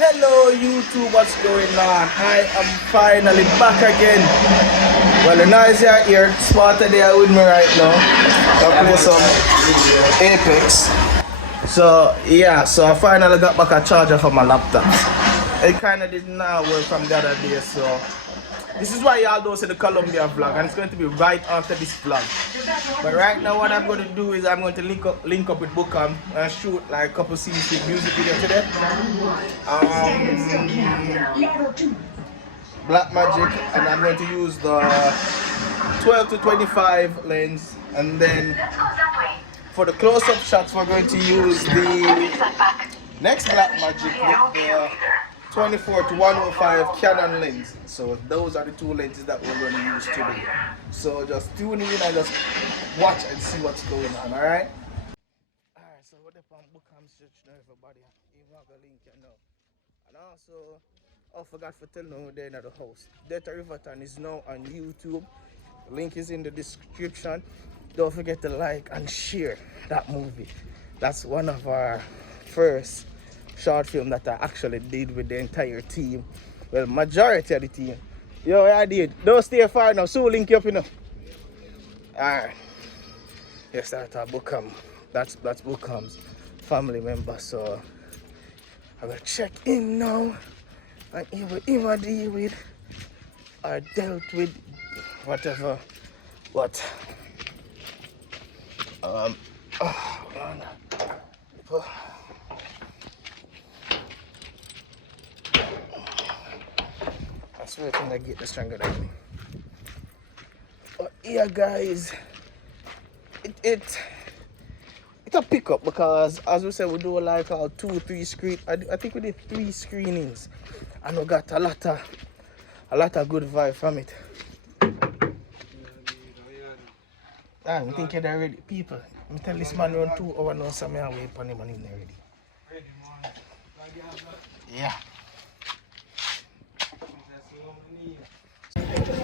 Hello YouTube, what's going on? I am finally back again. Well, the noise are here. Smarter there with me right now. I play some Apex. So yeah, so I finally got back a charger for my laptop. It kind of did not work from the other day, so this is why y'all don't see the Colombia vlog, and it's going to be right after this vlog. But right now what I'm going to do is I'm going to link up with Bookam and shoot like a couple scenes with music video today. Black Magic, and I'm going to use the 12 to 25 lens, and then for the close-up shots we're going to use the next Black Magic with the 24 to 105 Canon lens. So those are the two lenses that we're going to use today. So just tune in and just watch and see what's going on, alright? Alright, so we're on Bookham's church now, everybody. You have a link, you know. And also, I forgot to tell you they're at the house. Riverton is now on YouTube. The link is in the description. Don't forget to like and share that movie. That's one of our first short film that I actually did with the entire team. Well, majority of the team. Yo, I did. Don't stay far now. So link you up, you know. Alright. Yes, that's our Bookam. That's Bookam's family member. So I'm gonna check in now and either deal with or dealt with whatever. What? Oh man. I swear I think I get the stronger than me. But yeah guys, it a pickup because as we said we do like 2-3 screen. I think we did 3 screenings and we got a lot of good vibe from it. I'm thinking they're ready. People, I tell this man run 2 hours now, so I'm waiting for him and him ready. Yeah.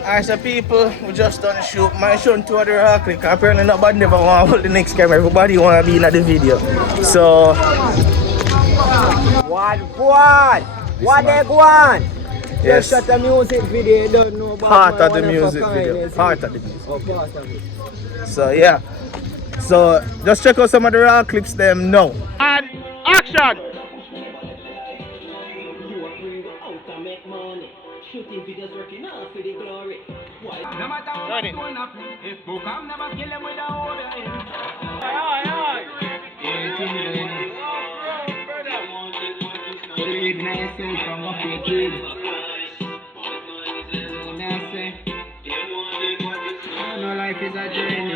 Alright, so people, we just done shoot. My shoot 2 other rock click. Apparently nobody never want to hold the next camera. Everybody want to be in the video. So what they want? Yes. Just shot a music video, you don't know about part of the music video. Part of the music. Oh, part of it. So yeah. So just check out some of the raw clips them now. And action! Shooting videos working out for the glory. No matter how much going up, if Bookam never kill him with a order in. Believe in yourself from what you did. No life is a journey.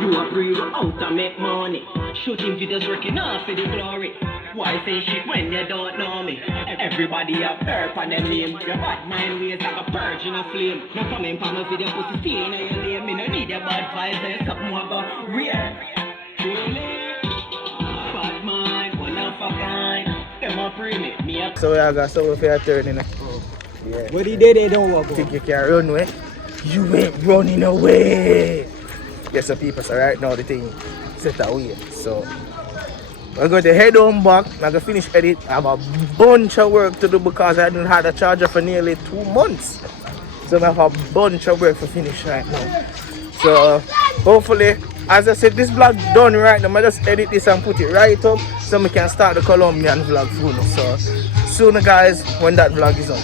You are free out to make money. Shooting videos working out for the glory. Why say shit when you don't know me? Everybody have perp on their name. Your bad mind ways like a purge in a flame. No coming from a video pussy stealing on your name. Me no need your bad vibes, there's something more about real. Truly, bad mind, one of a kind. Them a free me up. So I got something for your turn, you know. Yeah. What he did, they don't walk. Think you can run away? You ain't running away. Yes, so people, so right now the thing set away. So we're going to head home back. I'm going to finish edit. I have a bunch of work to do because I didn't have a charger for nearly 2 months. So I have a bunch of work to finish right now. So hopefully, as I said, this vlog done right now. I just edit this and put it right up so we can start the Colombian vlog soon. So soon guys, when that vlog is on.